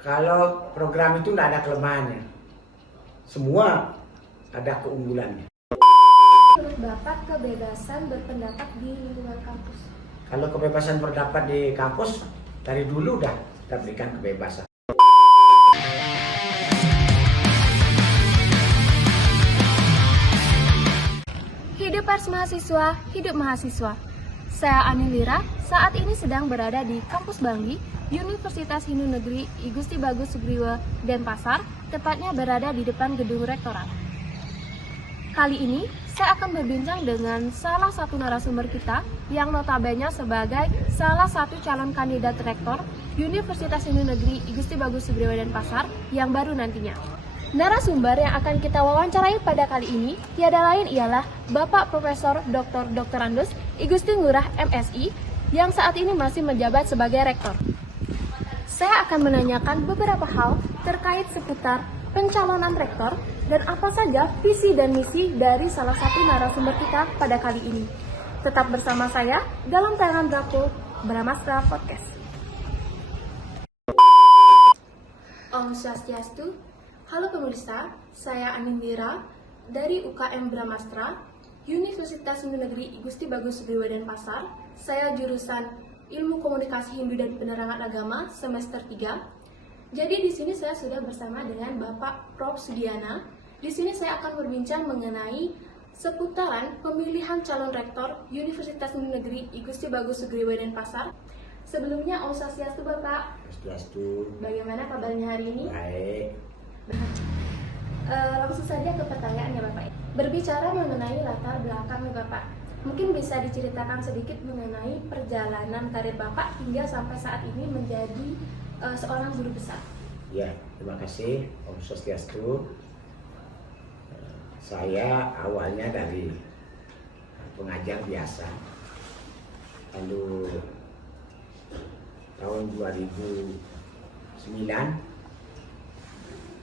Kalau program itu tidak ada kelemahannya, semua ada keunggulannya. Menurut Bapak, kebebasan berpendapat di lingkungan kampus? Kalau kebebasan berpendapat di kampus, dari dulu udah kita berikan kebebasan. Hidup Pers Mahasiswa, hidup mahasiswa. Saya Ani Lira, saat ini sedang berada di Kampus Bangli, Universitas Hindu Negeri I Gusti Bagus Sugriwa, Denpasar, tepatnya berada di depan gedung rektorat. Kali ini, saya akan berbincang dengan salah satu narasumber kita yang notabene sebagai salah satu calon kandidat rektor Universitas Hindu Negeri I Gusti Bagus Sugriwa Denpasar yang baru nantinya. Narasumber yang akan kita wawancarai pada kali ini tiada lain ialah Bapak Profesor Dr. Andus I Gusti Ngurah MSI yang saat ini masih menjabat sebagai rektor. Saya akan menanyakan beberapa hal terkait seputar pencalonan rektor dan apa saja visi dan misi dari salah satu narasumber kita pada kali ini. Tetap bersama saya dalam tayangan Bramastra Podcast. Om Swastiastu. Halo pemirsa, saya Anindira dari UKM Bramastra, Universitas Hindu Negeri I Gusti Bagus Sugriwa Denpasar. Saya jurusan Ilmu Komunikasi Hindu dan Penerangan Agama semester 3. Jadi di sini saya sudah bersama dengan Bapak Prof. Sudiana. Di sini saya akan berbincang mengenai seputaran pemilihan calon rektor Universitas Hindu Negeri I Gusti Bagus Sugriwa Denpasar. Sebelumnya Om Swastiastu Bapak. Swastiastu. Bagaimana kabarnya hari ini? Baik. Langsung saja ke pertanyaan ya Bapak. Berbicara mengenai latar belakang Bapak, mungkin bisa diceritakan sedikit mengenai perjalanan karir Bapak hingga sampai saat ini menjadi seorang guru besar. Ya, terima kasih Om Swastiastu. Saya awalnya dari pengajar biasa, lalu tahun 2009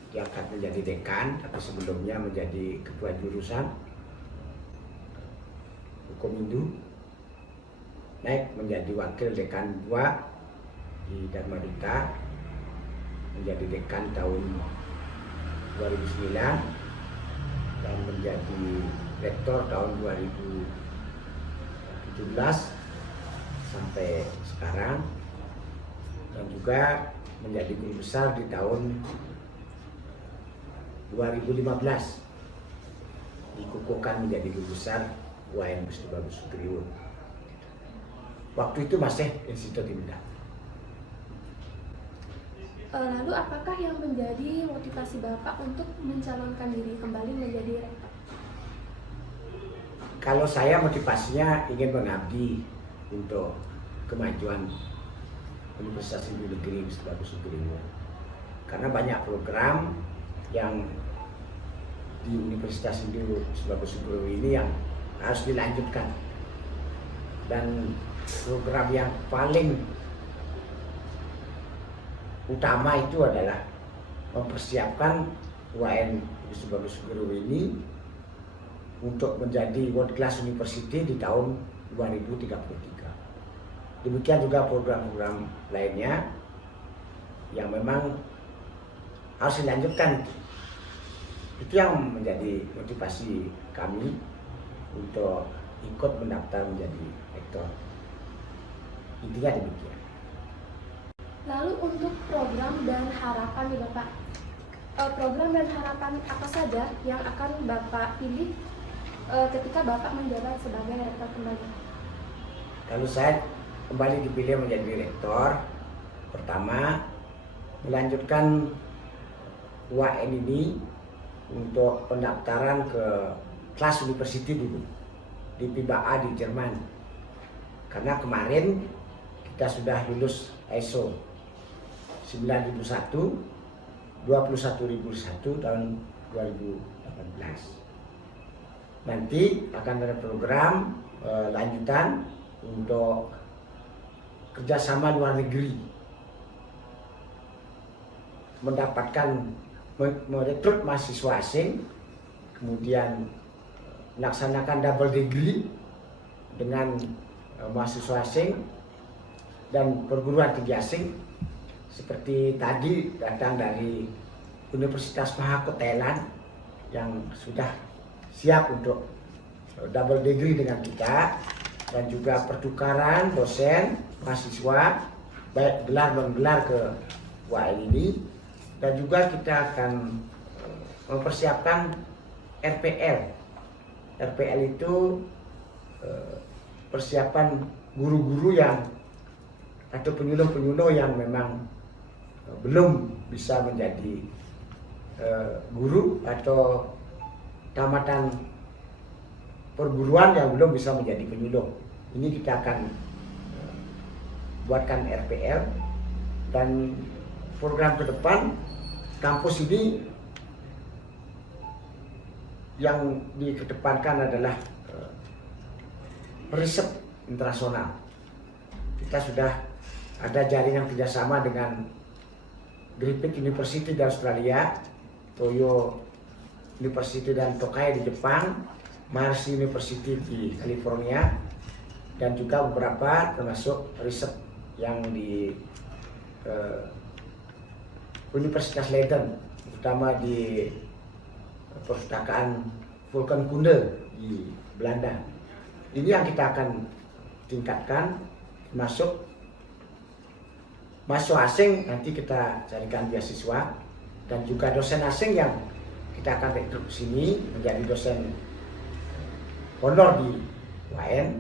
diangkat menjadi dekan, tapi sebelumnya menjadi ketua jurusan Hukum Hindu, naik menjadi wakil dekan 2 di Dharma Duta, menjadi dekan tahun 2009 dan menjadi rektor tahun 2017 sampai sekarang, dan juga menjadi guru besar di tahun 2015 dikukuhkan menjadi guru besar UAN Gusti Bagus Sugriwa. Waktu itu masih Institut Hindu. Lalu apakah yang menjadi motivasi Bapak untuk mencalonkan diri kembali menjadi rektor? Kalau saya motivasinya ingin mengabdi untuk kemajuan Universitas Hindu Negeri Gusti Bagus Sugriwa. Karena banyak program yang di Universitas Hindu Gusti Bagus Sugriwa ini yang harus dilanjutkan, dan program yang paling utama itu adalah mempersiapkan UAN Gusti Bagus Sugriwa ini untuk menjadi world class university di tahun 2033. Demikian juga program-program lainnya yang memang harus dilanjutkan. Itu yang menjadi motivasi kami untuk ikut mendaftar menjadi rektor. Intinya demikian. Lalu untuk program dan harapan nih Bapak, program dan harapan apa saja yang akan Bapak pilih ketika Bapak menjabat sebagai rektor kembali? Kalau saya kembali dipilih menjadi rektor, pertama melanjutkan UAN ini untuk pendaftaran ke kelas university dulu di PIBA di Jerman, karena kemarin kita sudah lulus ISO 9001 21001 tahun 2018. Nanti akan ada program lanjutan untuk kerjasama luar negeri, mendapatkan merekrut mahasiswa asing, kemudian melaksanakan double degree dengan mahasiswa asing dan perguruan tinggi asing seperti tadi datang dari Universitas Mahakot Thailand yang sudah siap untuk double degree dengan kita, dan juga pertukaran dosen mahasiswa baik gelar non gelar ke UAN ini, dan juga kita akan mempersiapkan RPL. RPL itu persiapan guru-guru yang atau penyuluh-penyuluh yang memang belum bisa menjadi guru atau tamatan perguruan yang belum bisa menjadi penyuluh. Ini kita akan buatkan RPL, dan program ke depan kampus ini yang dikedepankan adalah riset internasional. Kita sudah ada jaringan kerjasama dengan Griffith University di Australia, Toyo University dan Tokai di Jepang, Maharishi University di California, dan juga beberapa termasuk riset yang di Universitas Leiden, terutama di perpustakaan Volkenkunde di Belanda. Ini yang kita akan tingkatkan, termasuk mahasiswa asing nanti kita carikan beasiswa, dan juga dosen asing yang kita akan rekrut ke sini menjadi dosen honor di UAN,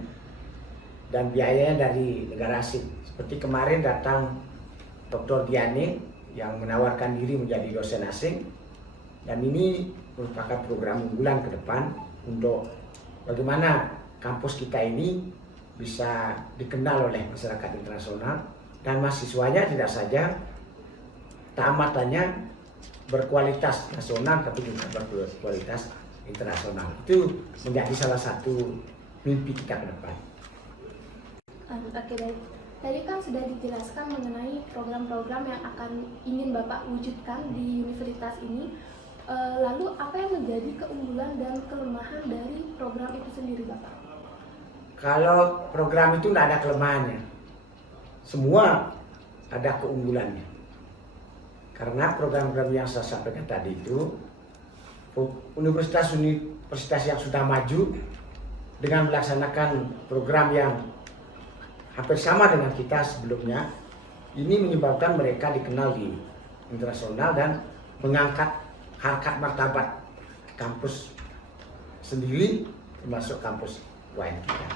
dan biayanya dari negara asing. Seperti kemarin datang Dr. Diane yang menawarkan diri menjadi dosen asing, dan ini merupakan program unggulan ke depan untuk bagaimana kampus kita ini bisa dikenal oleh masyarakat internasional, dan mahasiswanya tidak saja taamatannya berkualitas nasional tapi juga berkualitas internasional. Itu menjadi salah satu mimpi kita ke depan. Oke, baik. Tadi kan sudah dijelaskan mengenai program-program yang ingin Bapak wujudkan di universitas ini. Lalu apa yang menjadi keunggulan dan kelemahan dari program itu sendiri, Bapak? Kalau program itu tidak ada kelemahannya, semua ada keunggulannya. Karena program-program yang saya sampaikan tadi itu, universitas yang sudah maju dengan melaksanakan program yang hampir sama dengan kita sebelumnya, ini menyebabkan mereka dikenal di internasional dan mengangkat harkat martabat kampus sendiri, termasuk kampus UAN kita.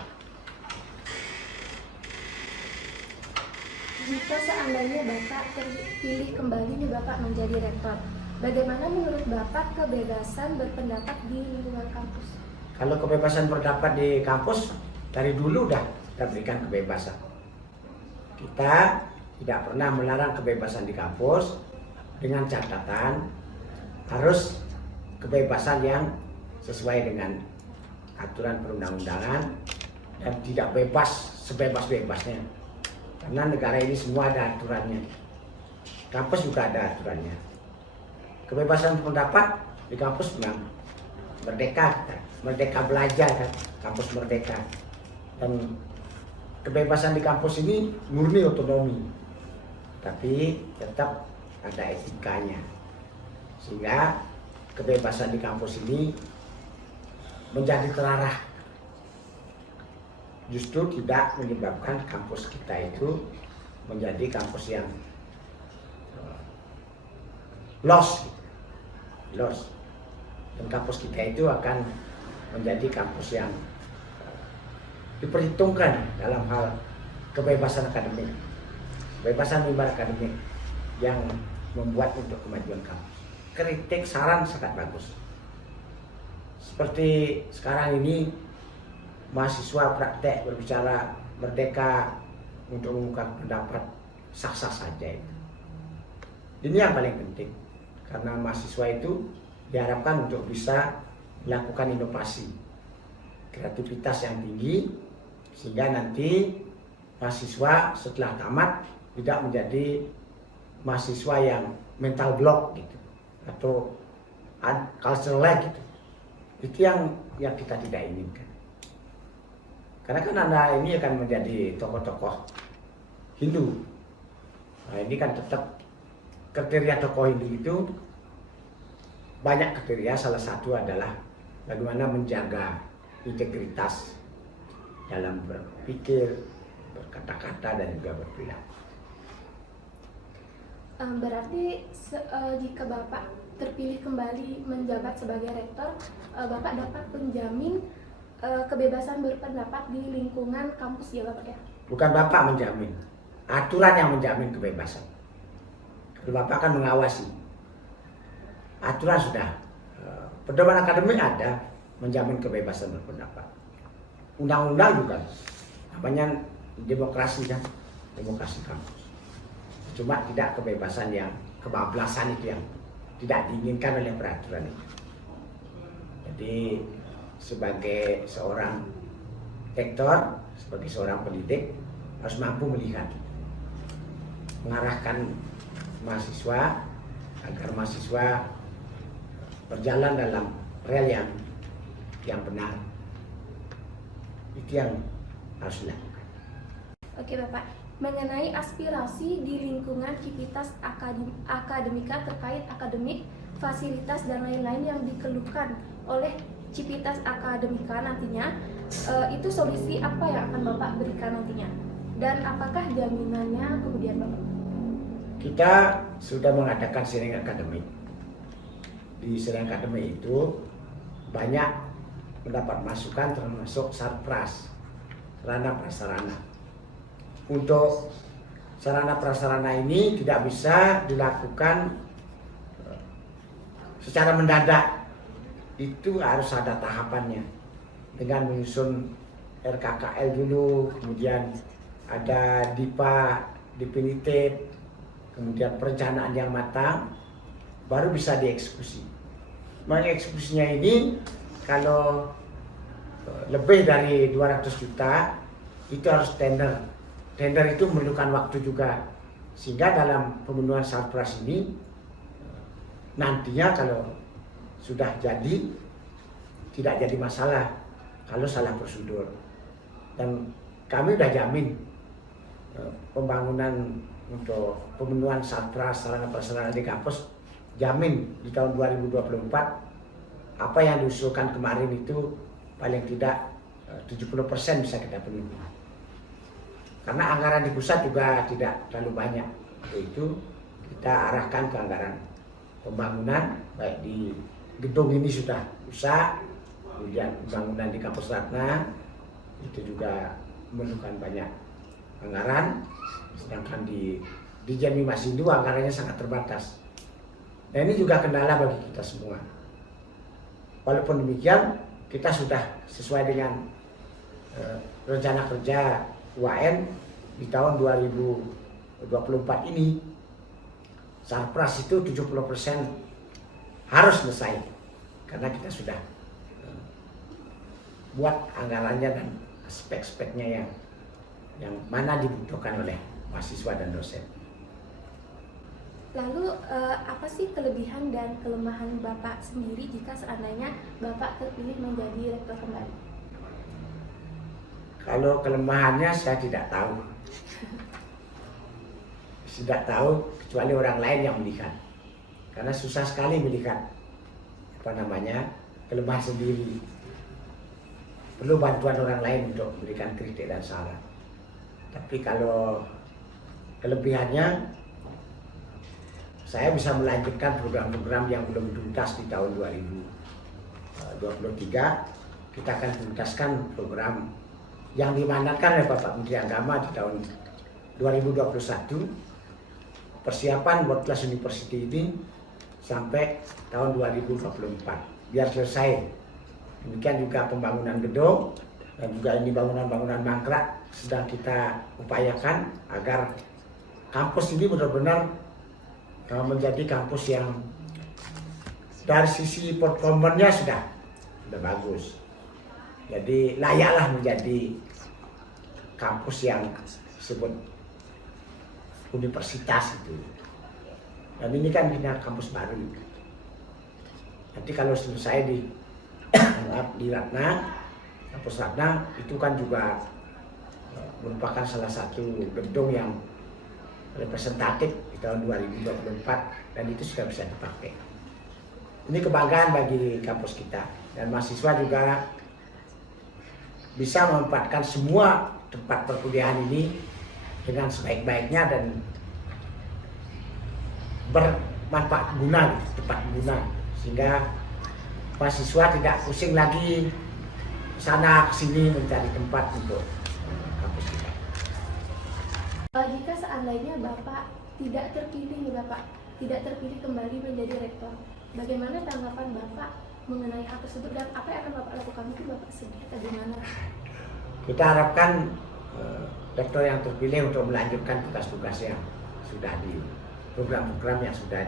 Jika seandainya Bapak terpilih kembali nih Bapak menjadi rektor, bagaimana menurut Bapak kebebasan berpendapat di lingkungan kampus? Kalau kebebasan berpendapat di kampus dari dulu udah kita berikan kebebasan. Kita tidak pernah melarang kebebasan di kampus, dengan catatan harus kebebasan yang sesuai dengan aturan perundang-undangan dan tidak bebas sebebas-bebasnya. Karena negara ini semua ada aturannya. Kampus juga ada aturannya. Kebebasan pendapat di kampus memang merdeka, merdeka belajar kan, kampus merdeka. Dan kebebasan di kampus ini murni otonomi, tapi tetap ada etikanya. Sehingga kebebasan di kampus ini menjadi terarah, justru tidak menyebabkan kampus kita itu menjadi kampus yang lost. Dan kampus kita itu akan menjadi kampus yang diperhitungkan dalam hal kebebasan akademik, kebebasan mimbar akademik yang membuat untuk kemajuan kampus. Kritik saran sangat bagus. Seperti sekarang ini mahasiswa praktek berbicara merdeka untuk mengungkapkan pendapat, sah-sah saja itu. Ini yang paling penting, karena mahasiswa itu diharapkan untuk bisa melakukan inovasi, kreativitas yang tinggi, sehingga nanti mahasiswa setelah tamat tidak menjadi mahasiswa yang mental block gitu, atau cultural lag gitu. Itu yang kita tidak inginkan. Karena kan Anda ini akan menjadi tokoh-tokoh Hindu, Nah, ini kan tetap kriteria tokoh Hindu itu banyak kriteria, salah satu adalah bagaimana menjaga integritas dalam berpikir, berkata-kata, dan juga berperilaku. Berarti jika Bapak terpilih kembali menjabat sebagai rektor, Bapak dapat menjamin kebebasan berpendapat di lingkungan kampus ya Bapak ya? Bukan Bapak menjamin, aturan yang menjamin kebebasan. Kalau Bapak kan mengawasi. Aturan sudah, pedoman akademik ada menjamin kebebasan berpendapat. Undang-undang juga, namanya demokrasi kan, demokrasi kampus. Cuma tidak kebebasan yang kebablasan itu yang tidak diinginkan oleh peraturan itu. Jadi sebagai seorang rektor, sebagai seorang pendidik harus mampu melihat, mengarahkan mahasiswa agar mahasiswa berjalan dalam rel yang benar. Itu yang harus dilakukan. Oke Bapak, mengenai aspirasi di lingkungan Civitas Akademika terkait akademik, fasilitas dan lain-lain yang dikeluhkan oleh Civitas Akademika nantinya, itu solusi apa yang akan Bapak berikan nantinya? Dan apakah jaminannya kemudian Bapak? Kita sudah mengadakan sharing akademik. Di sharing akademik itu banyak mendapat masukan termasuk sarpras, sarana prasarana. Untuk sarana prasarana ini tidak bisa dilakukan secara mendadak. Itu harus ada tahapannya. Dengan menyusun RKKL dulu, kemudian ada DIPA definitif, kemudian perencanaan yang matang, baru bisa dieksekusi. Mengeksekusinya ini kalau lebih dari 200 juta itu harus tender. Tender itu memerlukan waktu juga, sehingga dalam pemenuhan sarpras ini nantinya kalau sudah jadi tidak jadi masalah kalau salah prosedur. Dan kami sudah jamin pembangunan untuk pemenuhan sarpras sarana prasarana di kampus, jamin di tahun 2024 apa yang diusulkan kemarin itu paling tidak 70% bisa kita penuhi. Karena anggaran di pusat juga tidak terlalu banyak, yaitu kita arahkan ke anggaran pembangunan, baik di gedung ini sudah rusak, kemudian pembangunan di kampus Ratna itu juga memerlukan banyak anggaran, sedangkan di Jenmi Masindo anggarannya sangat terbatas. Nah, ini juga kendala bagi kita semua. Walaupun demikian, kita sudah sesuai dengan rencana kerja UAN di tahun 2024 ini, sarpras itu 70% harus selesai karena kita sudah buat anggarannya dan aspek-aspeknya yang mana dibutuhkan oleh mahasiswa dan dosen. Lalu apa sih kelebihan dan kelemahan Bapak sendiri jika seandainya Bapak terpilih menjadi rektor kembali? Kalau kelemahannya saya tidak tahu. Tidak tahu kecuali orang lain yang melihat. Karena susah sekali melihat kelemahan sendiri. Perlu bantuan orang lain untuk memberikan kritik dan saran. Tapi kalau kelebihannya, saya bisa melanjutkan program-program yang belum tuntas di tahun 2023. Kita akan tuntaskan program yang dimandatkan oleh Bapak Menteri Agama di tahun 2021, persiapan World Class University ini sampai tahun 2024 biar selesai. Demikian juga pembangunan gedung dan juga ini bangunan-bangunan mangkrak sedang kita upayakan agar kampus ini benar-benar menjadi kampus yang dari sisi performanya sudah bagus. Jadi layaklah menjadi kampus yang disebut universitas itu. Dan ini kan kampus baru. Nanti kalau selesai di Ratna, kampus Ratna itu kan juga merupakan salah satu gedung yang representatif di tahun 2024 dan itu sudah bisa dipakai. Ini kebanggaan bagi kampus kita dan mahasiswa juga bisa memanfaatkan semua tempat perkuliahan ini dengan sebaik-baiknya dan bermanfaat guna, tepat guna, sehingga mahasiswa tidak pusing lagi sana kesini mencari tempat untuk kampus kita. Jika seandainya Bapak tidak terpilih nih Bapak, tidak terpilih kembali menjadi rektor, bagaimana tanggapan Bapak mengenai hal tersebut dan apa yang akan Bapak lakukan? Mungkin Bapak sedih atau gimana? Kita harapkan rektor yang terpilih untuk melanjutkan tugas-tugas yang sudah di program-program yang sudah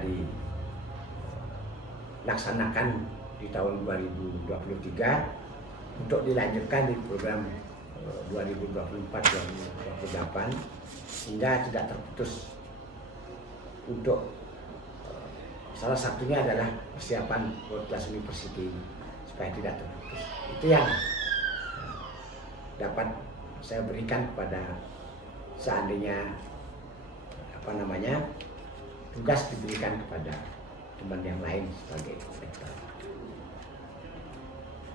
dilaksanakan di tahun 2023 untuk dilanjutkan di program 2024-2028 sehingga tidak terputus. Untuk salah satunya adalah persiapan World Class University supaya tidak terputus. Itu yang dapat saya berikan kepada seandainya tugas diberikan kepada teman yang lain sebagai rektor.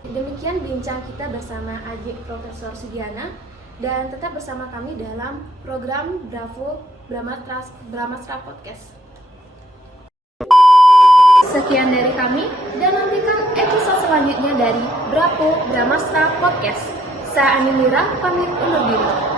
Demikian bincang kita bersama Adik Profesor Sugiana dan tetap bersama kami dalam program Bravo Brahmastra Podcast. Sekian dari kami dan nantikan episode selanjutnya dari Bravo Brahmastra Podcast. Saya Anilira pamit undur diri.